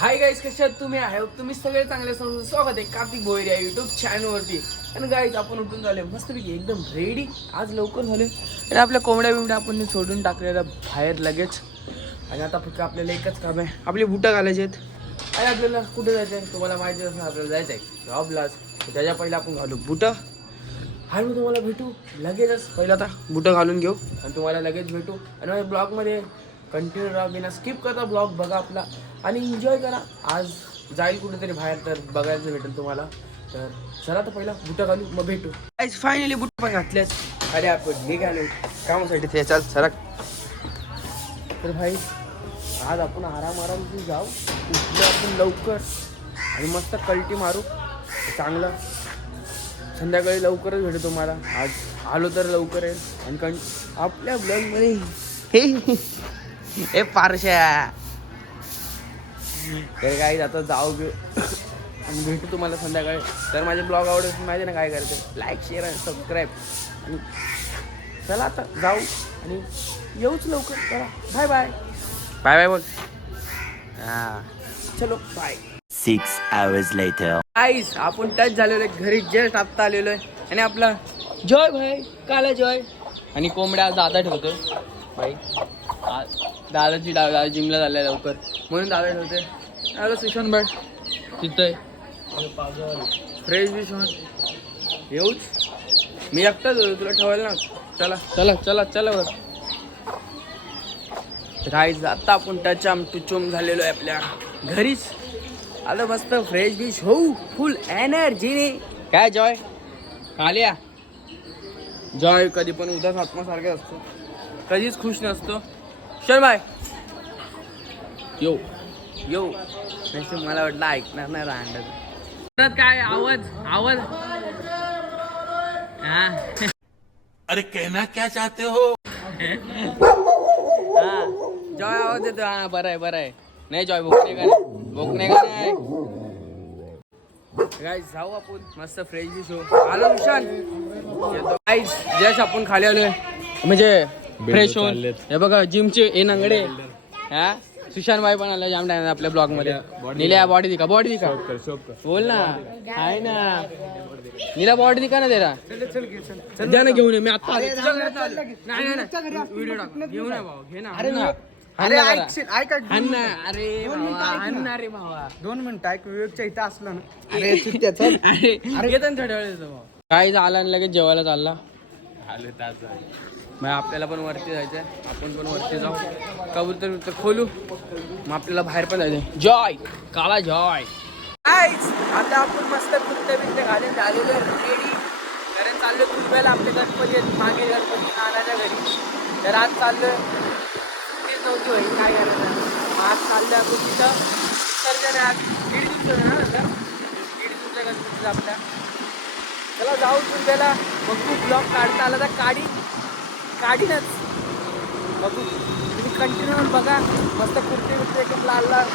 Hi guys, कशा आहात तुम्ही? आहे तुम्ही सगळे चांगले समजून स्वागत आहे कार्तिक भोईर या युट्यूब चॅनलवरती. आणि गाईज आपण उठून झाले मस्तपैकी एकदम रेडी. आज लवकर झाले आणि आपल्या कोंबड्या बिंबड्या आपण सोडून टाकलेल्या बाहेर लगेच. आणि आता फक्त आपल्याला एकच काम आहे, आपली बुटं घालायची आहेत. आणि आपल्याला कुठे जायचं आहे तुम्हाला माहिती असेल, आपल्याला जायचं आहे जॉबलाच. त्याच्या पहिले आपण घालू बुटं. आणि मी तुम्हाला भेटू लगेचच. पहिलं आता बुटं घालून घेऊ आणि तुम्हाला लगेच भेटू. आणि माझ्या ब्लॉगमध्ये कंटिन्यू राहा, बिना स्किप करता ब्लॉग बघा आपला आणि एन्जॉय करा. आज जाईल कुठेतरी बाहेर तर बघायला भेटेल तुम्हाला. तर चला तर पहिला बुटं घालू मग भेटू. आज फायनली बुटं पण घातल्याच. अरे आपण हे घालू कामासाठी ते चाल सरक. तर भाई आज आपण आरामारामची जाऊ, उठलो आपण लवकर आणि मस्त कल्टी मारू चांगलं. संध्याकाळी लवकरच भेटू तुम्हाला. आज आलो तर लवकर येईल. आणि आपल्या ब्लॉगमध्ये हे पारशा तर काही आता जाऊ घेऊ आणि भेटू तुम्हाला संध्याकाळी. तर माझे ब्लॉग आवडत माहिती ना काय करायचं, लाईक शेअर आणि सबस्क्राईब. आणि चला आता जाऊ आणि येऊच लवकर. चला बाय बाय बाय बाय बोल. हां चलो बाय. 6 hours later. आईस आपण टच झालेलो आहे, घरी जस्ट आत्ता आलेलो आहे. आणि आपला जॉय भाई काला जॉय आणि कोंबड्या दादा ठेवतोय भाई. दादाची दादा जिमला झाल्या लवकर म्हणून दादा ठेवते. आलं सुशांत भाई तिथं फ्रेश बी शॉन येऊच. मी एकटाच होतो, तुला ठेवायला ना. चला चला चला चला वर. राईस आता आपण टचाम टुचोम झालेलो आहे आपल्या घरीच. आलं मस्त फ्रेश बीश होऊ फुल एनर्जीने. काय जॉय आल्या? जॉय कधी पण उदास आत्मासारखा असतो, कधीच खुश नसतो. चल बाय यो यो. नाही मला वाटलं ऐकणार नाही राहणार. परत काय आवाज आवाज हा. अरे कहना क्या चाहते हो? हा जॉय आवाज येतो. हा बरं आहे बरं आहे. नाही जॉय भोकणे का नाही, भोकणे का नाही. गाईज जाऊ आपण मस्त फ्रेश डिश हो. आलो विशाल गाईज जस्ट आपण खाली आलोय म्हणजे फ्रेश होऊन. हे बघा जिमचे ए नंगडे. हा सुशांत भाई पण आला जाम टाइम आपल्या ब्लॉग मध्ये. नीला बॉडी दिखा बॉडी दिखा बोल ना. आहे ना नीला बॉडी दिखा ना तेरा. द्या ना घेऊन ये. मी आता नाही व्हिडिओ टाक घेऊन ये भाऊ. घे ना. अरे अरे भावा 2 मिनिटं ऐक. विवेकच्या इथं असलं ना. अरे येतं थोड्या वेळ भाऊ. काय आला आणि लगेच जेवायला चालला. मग आपल्याला पण वरती जायचंय, आपण पण वरती जाऊ. कबूतर खोलू मग आपल्याला बाहेर पण जायचंय. जॉय काला जॉय. आता आपण मस्त कुत्ते बित्ते घालून झालेलो रेडी. कारण चाललो तुर्ब्याला. आपले गणपती आहेत मागे, गणपती नानाच्या घरी. तर आज चाललं तेच नव्हती होईल काय करायचं. आज चाललं आपण तिथं सर्जन आज 1.5 दिवस ना. 1.5 दिवसाच्या गणपतीचा आपल्या. चला जाऊ तुर्ब्याला. मग तू ब्लॉग काढता आला तर काढीनच बघू. तुम्ही कंटिन्यू बघा. मस्त कुर्ती बिर्ती एकदम लाल लाल.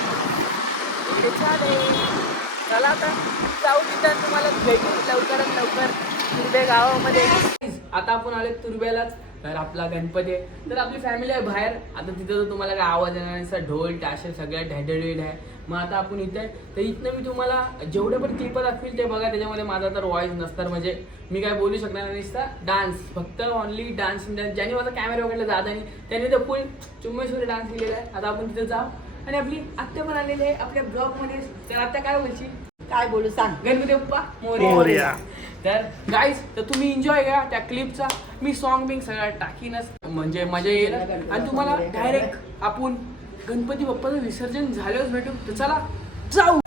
चला आता जाऊ तिथं तुम्हाला भेटू लवकरात लवकर तुर्बे गावामध्ये. आता आपण आले तुर्ब्यालाच. तर आपला गणपती आहे, तर आपली फॅमिली आहे बाहेर. आता तिथं तर तुम्हाला काय आवाज येणार नाही, ढोल टाशे सगळ्या ढॅढळीड आहे. मग आता आपण इथे आहे. तर इथनं मी तुम्हाला जेवढे पण क्लिप असतील ते बघा. त्याच्यामध्ये माझा तर वॉईस नसणार, म्हणजे मी काय बोलू शकणार नाही. डान्स फक्त ओनली डान्स. ज्यांनी माझा कॅमेरा वगैरे जात आणि त्यांनी तर फुल चुम्मेश्वरी डान्स केलेला आहे. आता आपण तिथे जाऊ. आणि आपली आत्या पण आलेली आहे आपल्या ब्लॉगमध्ये. तर आत्या काय बोलशील? काय बोलू सांग. गणपती बाप्पा मोरया. तर गाईज तर तुम्ही एन्जॉय करा त्या क्लिपचा. मी सॉन्ग बिंग सगळं टाकीनच, म्हणजे मजा येईल. आणि तुम्हाला डायरेक्ट आपण गणपती बाप्पाचं विसर्जन झाल्यावर भेटू. तर चला जाऊ.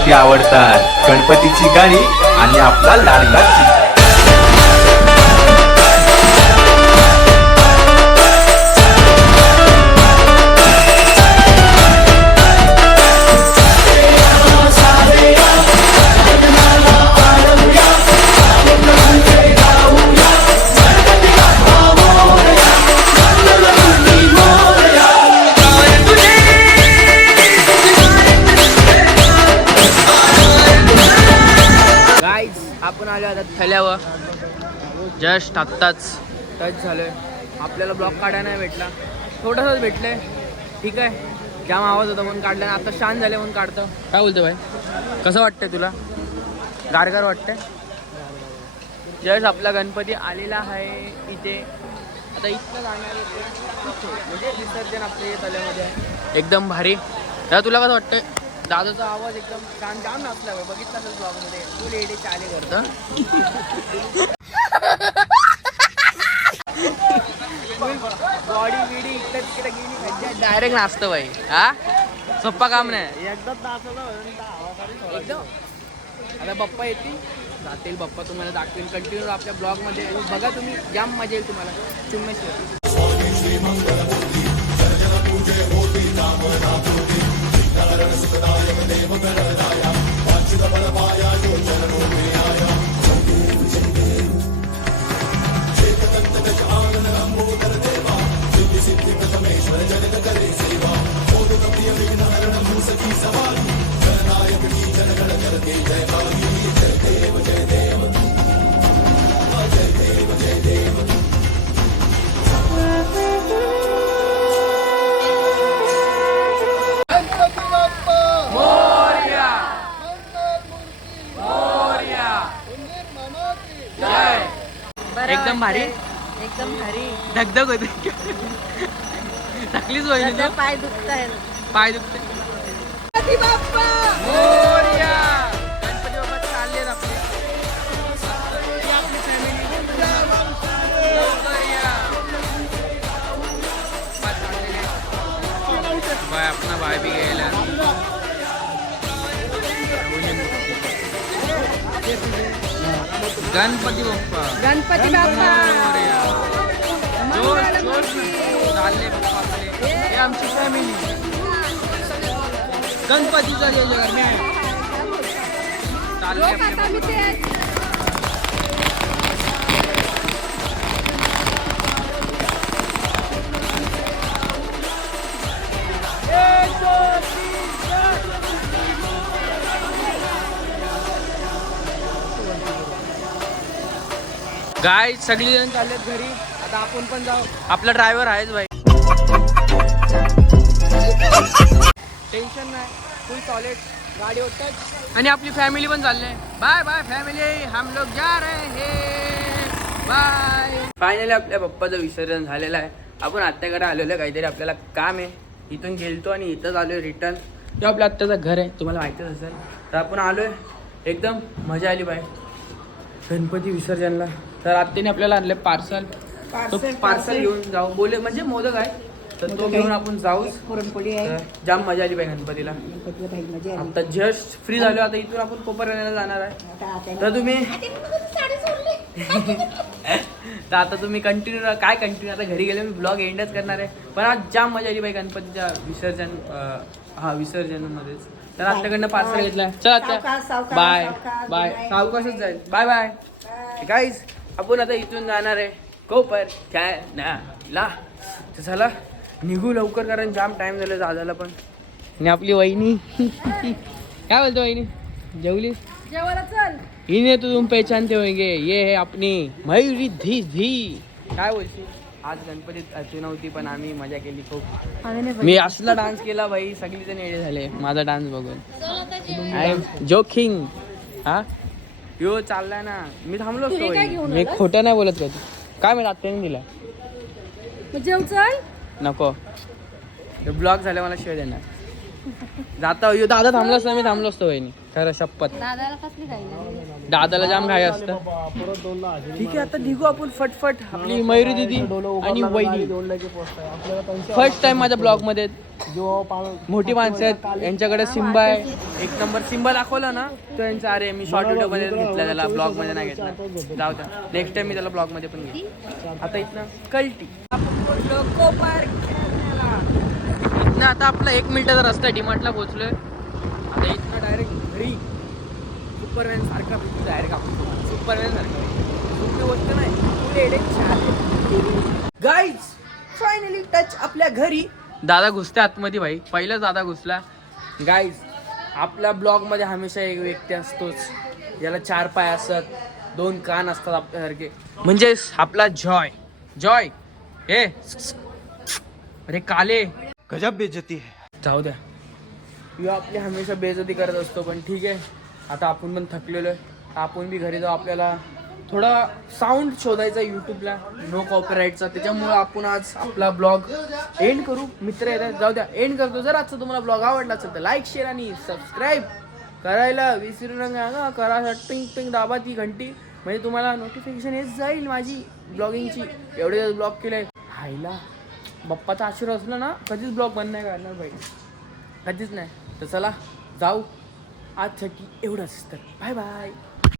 गोष्टी आवडतात, गणपतीची गाणी आणि आपला लाडका चिमण्या. गाईज आपण आलो आता थल्यावर जस्ट आत्ताच टच झालोय. आपल्याला ब्लॉक काढायला नाही भेटला, थोडासाच भेटलंय. ठीक आहे, जाम आवाज होता म्हणून काढला. आता शांत झाले म्हणून काढतो. काय बोलतो भाई, कसं वाटतंय तुला? गारगार वाटतंय. जस्ट आपला गणपती आलेला आहे इथे. आता इथलं जाणार म्हणजे विसर्जन आपल्या तल्यामध्ये आहे. एकदम भारी. दादा तुला कसं वाटतंय? दादाचा आवाज एकदम छान जाम नाचला भाई, बघितला असेल ब्लॉगमध्ये. फुल एडे चाले करतं. बॉडी बिडी इकडे तिकडे गेली डायरेक्ट नाचतं भाई. हा सोप्पा काम नाही. एकदाच नाचलं एकदम. आता बाप्पा येतील जातील, बाप्पा तुम्हाला दाखवेल कंटिन्यू आपल्या ब्लॉगमध्ये. बघा तुम्ही, जाम मजा येईल तुम्हाला. चुम्मेश्वर एकदम भारी. एकदम भारी. धगधग होते. थकलीच होईल. आता पाय दुखताय. पाय दुखते. गणपती बाप्पा मोरया. गणपती बाप्पा चालले आपले. आपली फॅमिली भाई अपना भाई भी गेला. गणपती बाप्पा. गणपती बाप्पा चालले बाप्पा आपले. हे आमची फॅमिली. गणपतीचा जय जय चालले आपले. गाय सगळी जण चाललेत घरी. आता आपण पण जाऊ. आपला ड्रायव्हर आहेच भाई. टेन्शन नाही, फुल सॉलिड गाडी ओढतात. आणि आपली फॅमिली पण चालले. बाय बाय फॅमिली, हम लोग जा रहे हैं. बाय. फायनली आपल्या पप्पाचं विसर्जन झालेलं आहे. आपण आत्याकडे आलेलो. काहीतरी आपल्याला काम आहे. इथून गेलतो आणि इथंच आलोय रिटर्न. ते आपलं आत्याचं घर आहे, तुम्हाला माहितीच असेल. तर आपण आलोय. एकदम मजा आली बाय गणपती विसर्जनला. तर आत्याने आपल्याला आणले पार्सल. तो पार्सल घेऊन जाऊ बोले, म्हणजे मोदक आहे तर तो घेऊन आपण जाऊ. पुरणपोळी आहे. जाम मजा आली बाई गणपतीला. भाई मजा आली. आता जस्ट फ्री झालो. आता इथून आपण कोपरगावला जाणार आहे. तर तुम्ही तर आता तुम्ही कंटिन्यू काय कंटिन्यू आता घरी गेले मी ब्लॉग एंडच करणार आहे. पण आज जाम मजा आली बाई गणपतीच्या विसर्जन. हा विसर्जनामध्येच. तर आपल्याकडनं पार्सल घेतलाय. चला आता बाय बाय. सावकाशच जाईल. Bye bye guys. आपण आता इथून जाणार आहे कोपर ला. तर चला निघू लवकर, कारण जाम टाइम झाला दादाला पण. आणि आपली वहिनी काय बोलतो वहिनी, जेवली? जेवायला चल. इन्हें तो तुम पहचानते होंगे, ये है अपनी मयुरी धी धी. काय बोलशील? आज गणपतीत अर्ची नव्हती पण आम्ही मजा केली खूप. मी असला डान्स केला भाई, सगळीजण येडे झाले माझा डान्स बघून. I am joking. हा यो चाललाय ना, मी थांबलो असतो. मी खोटं नाही बोलत का तू? काय मी आत्याने दिला. जेव चल. नको ब्लॉग झाले मला शिवाय देणार. जाता यो दादा थांबला असता मी थांबलो असतो वहिनी खरं शपथ. दादाला कसली काही दादाला जाम घाई असतं. ठीक आहे आता निघू आपण फटफट. आपली मयुरी दीदी आणि वहिनी फर्स्ट टाइम माझ्या ब्लॉग मध्ये. मोठी माणसं आहेत यांच्याकडे सिम्बा आहे. एक नंबर सिम्बा दाखवला ना तो यांचा. अरे मी शॉर्ट व्हिडिओ मध्ये घेतला त्याला, ब्लॉग मध्ये नाही घेतला. जाऊ द्या नेक्स्ट टाइम मी त्याला ब्लॉग मध्ये पण घेईन. आता इथनं कल्टी इथनं आता आपला 1 मिनिटाचा रस्ता डीमार्टला पोहोचलोय. आता इथनं डायरेक्ट घरी सुपरमॅन सारखा डायरेक्ट आपण सुपरमॅन सारखं सोपी गोष्ट नाही. गाईज फायनली टच आपल्या घरी. दादा घुसते आतमध्ये भाई. पहिलाच दादा घुसला. गाईज आपल्या ब्लॉग मध्ये हमेशा एक व्यक्ती असतोच ज्याला 4 पाय असतात, 2 कान असतात आपल्यासारखे. म्हणजे आपला जॉय. जॉय हे अरे काले गजब बेइज्जती है. जाऊ द्या यो आपली हमेशा बेइज्जती करत असतो. पण ठीक आहे आता आपण पण थकलेलो आहे. आपण बी घरी जाऊ. आपल्याला थोडा साऊंड शोधायचा यूट्यूबला नो कॉपीराईटचा. त्याच्यामुळे आपण आज आपला ब्लॉग एंड करू. मित्र येतात जाऊ द्या एंड करतो. जर आजचा तुम्हाला ब्लॉग आवडला असेल तर लाईक शेअर आणि सबस्क्राईब करायला विसरू नका. करा टिंग टिंग दाबा ती घंटी म्हणजे तुम्हाला नोटिफिकेशन येत जाईल माझी ब्लॉगिंगची. एवढे ब्लॉग केले हायला बाप्पाचा आशीर्वाद असला ना कधीच ब्लॉग बंद नाही करणार भाई, कधीच नाही. तर चला जाऊ आजसाठी एवढंच. तर बाय बाय.